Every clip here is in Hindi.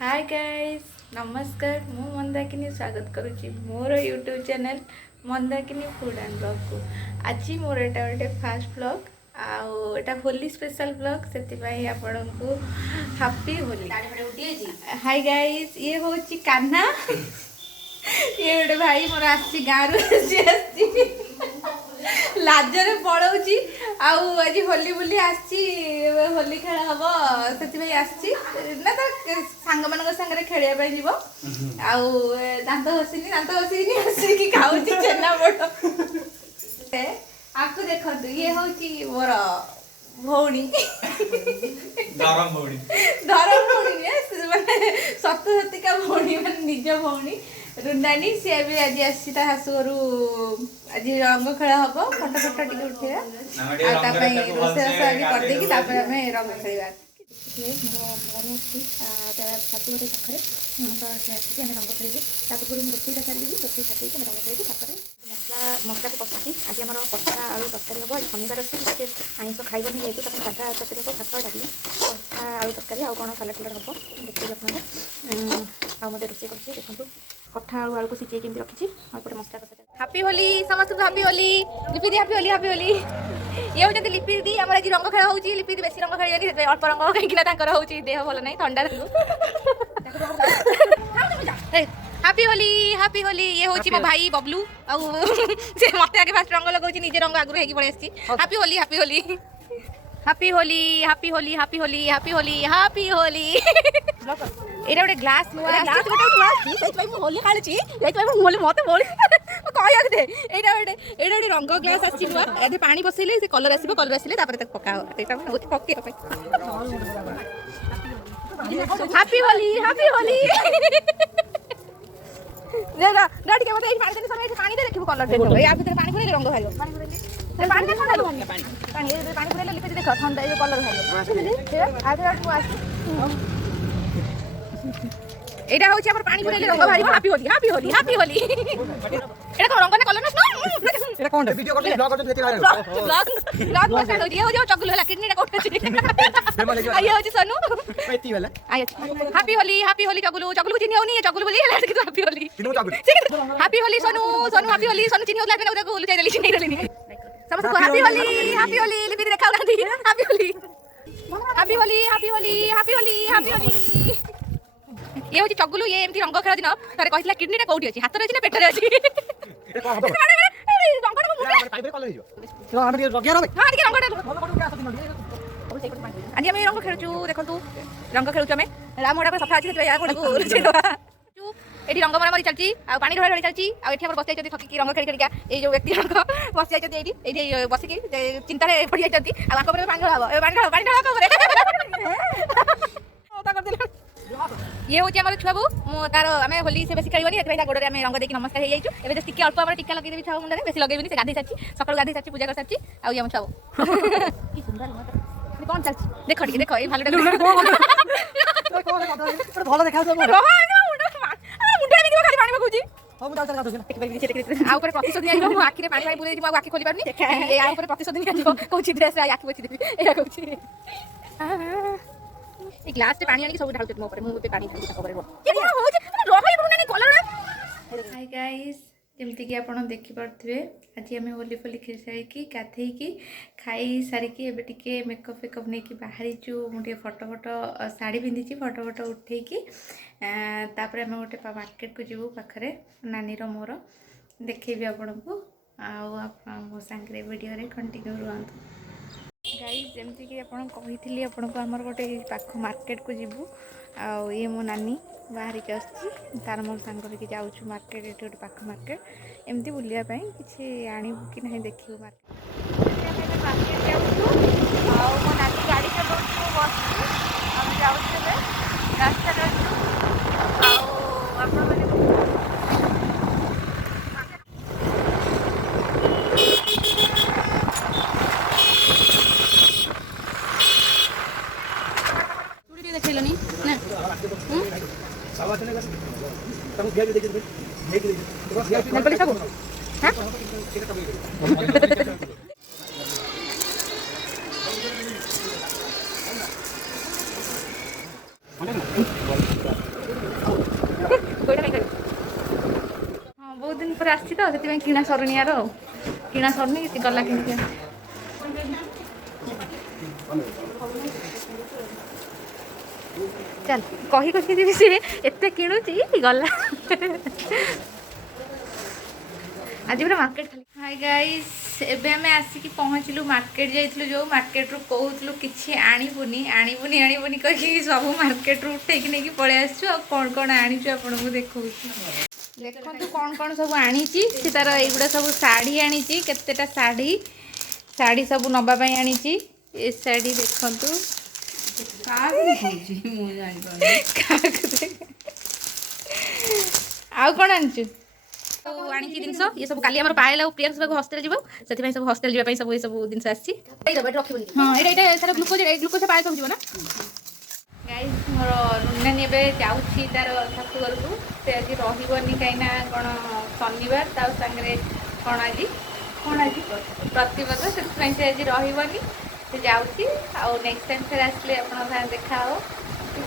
हाय गाइस नमस्कार मु मंदाकिनी स्वागत करुच्ची मोर YouTube channel Mandakini food and blog को आज मोर एटा गोटे फास्ट ब्लॉग आउ एटा होली स्पेशल ब्लॉग से आपण को हैप्पी होली। हाय गाइस ये होची कान्हा ये गोटे भाई मोर आसी गाँव आसी लाजरे पड़ौची आज होली बुली आसी होली खेल हम से ना तो सांग मान सागर खेलिया जीव दांत घसीनी आसिक खाऊँ छेना बड़ आपको देखो ये हूँ मोर भौणी धरम भौणी माने सत सतिका भौणी माने निज भौणी रुंदानी सी भी आज आसी शाशुघर आज रंग खेल हम फटो फटो टे उठेगा रोषेई करदेकी आम रंग खेल शाशुघर पाखे रंग खेल पूर्व रोषेईटा सारी रोषेई छाड़ी रंग खेल मसला को पकाती आज आम कथा आलू तरकारी हम शनिवार अच्छे आईष खाइबनी जेहतु साधा तरकारी हम भात डाली कथा आलू तरकारी आउ कौन सालाड टालाड हम देखिए अपना मत रोषेई कर देखो कथा आलू को सिझे केमती रखी और मसला कषा हैप्पी होली समस्त हैप्पी होली लिपि दी हैप्पी होली ये होती लिपि दी आम आज रंग खेल होती लिपि दी बेसी रंग खेल अल्प रंग कहीं देह भल ना ठंडा हैप्पी होली ये हूँ मो भाई बबलू से मत आगे फास्ट रंग लगा निजे रंग आगुरी होगी पड़े happy Holi happy Holi happy Holi happy Holi happy Holi happy Holi happy Holi एटा गोटे ग्लास होली खाली मत बोली कह दे एटा गोटे रंग ग्लास आसी नुआ पानी बसैले से कलर आसो कलर आसिले पका पके हैप्पी होली हैप्पी होली गाड़ी के मतलब पानी देने पानी दे देखिबो कलर देखो या भीतर पानी पुरेले रंग भाइयो पानी दे ठंडा लगो पानी पुरेले लिपि देखो ठंडा ये कलर भाइयो आगे आठ आस एटा होची हमर पानी पुरेले रंग भाइयो happy Holi happy Holi happy Holi एटा को रंग ना कलर ना एटा कोन वीडियो करले ब्लॉग करते देते ब्लॉग बस हो ये हो जो चगुल होला किडनी कोट अछि आयो होची सोनू एती वाला आयो हैप्पी होली चगुल चगुल चिनी होनी चगुल बोली हला कि हैप्पी होली किनु चगुल हैप्पी होली सोनू चिनी होला पे उधर उलु जाई चिनी देली समस्त हैप्पी होली लिपि देखाउ नांदी happy Holi happy Holi happy Holi happy Holi happy Holi ये होची चगुल ये एमती रंग खेल दिन तारे कहितला किडनीटा कोठी अछि हाथ रे अछि ना पेट रे अछि ए को हबो रंगटा मुझे पाइप कलर हिजो हम के रगिया रे हां के रंगटा आज हम रंग खेलचु देखंतु रंग खेलचु हमें रामोडा पर सफा अछि या को एठी रंग मारा मारी चलची आ पानी ढोळा ढोळी चलची आ एठी हमर बसै जति थकी रंग खेली खेलिका ए जो व्यक्ति रंग बसै जति एठी बसि की चिंता रे पड़ी जति आ आंख पर पानी ढोळा पानी ढोळा को ओता कर दिला ये हूँ आम छुआबू तार आम होली से बेसी खेलनी एत गोड़े आम रंग देकी नमस्कार हो जाइए एवं टिके अल्प आम टीका लगे छुआ मुंडे बेसी लगे से गाधे सारी सकाल गाधे सारी पूजा कर सारी आम छुआबू कौन चलती देख टे देख ये भालुटा भल देखा प्रतिशोध नहीं आखिरे पानी पूरे आखि खोली पारनी प्रतिशोध नहीं कौन ड्रेस आखि पोछी देवी या कौन ए ग्लास से पानी आनी सब ढालते मो ऊपर मुंह पे पानी ढालते तक ऊपर केना हो जे रही बुना कलर हाय गाइस जेमती कि आपण देखि परथबे आज हम होली फोली खेल सारी की गाधे की खाई सारी की एबे टिके मेकअप फेकअप नहीं कि बाहरी जो मुझे फोटो साड़ी पिंधि फोटो उठे की तापर हम गोटे मार्केट को जीवु पाखरे नानी रो मोर देखेबी आपण को मो सांगे वीडियो रे कंटिन्यू रहंतु गाइस जमती कि आपन कही आपन को हमर गोटे पाख मार्केट को जीवु ये मो नानी बाहर के आसी तार मोर सांग लेके जाऊँ मार्केट ये गोटे पाख मार्केट एमती बुलिया किसी आणबू कि ना देखिए मार्केट जाऊँ मो नानी गाड़ी के बस हम जाऊँ रास्ता ସେଥିପାଇଁ କିଣା ସରୁନି ୟାର ଆଉ କିଣା ସରୁନି କିଛି ଗଲା କିଣିକି ଚାଲ କହି ଯିବି ସେ ଏତେ କିଣୁଛି ଗଲା आज पूरा मार्केट खाली हाय गाइस एबे हमें आसिक पहुँचलु मार्केट जाइलु जो मार्केट रू कहूलु किसी आणबुनी आणबुनी आणबुनी कही सब मार्केट रू उठे नहीं पलि आसु आ कौन कौन आनीचु आपको देखो देखो कौन कौन सब आनी से तार युवा सब शाढ़ी आनी केतेटा शाढ़ी शाढ़ी सब नवापाई आनी ए शाढ़ी देखु आउ कौन आनीचु आनी जिन ये सब काली पायल और प्रिया सब हस्टेल जीव से सब हस्टेल जावाई सब ये सब जिन आसी हाँ ये सारा ग्लुकोज ग्लुकोज पायल सब जीव ना गाइस मोर नुनानी जाऊँगी तार शाशुघर को से आज रही कहीं कौन शनिवार तांगे कौन आज प्रतिपद से आज रही से जाऊँगी आउ नेक्स्ट टाइम फिर आसले आप देखा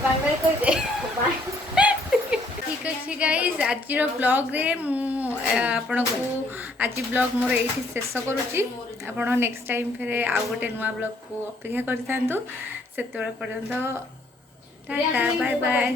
बाय बाय कह ठीक अच्छे गाइज आज ब्लॉग रे आपण को आज ब्लॉग मोर ये शेष करुच्ची आपण नेक्स्ट टाइम फिर आउ गोटे नुआ ब्लॉग को अपेक्षा करता से पर्यंत टाटा बाय बाय।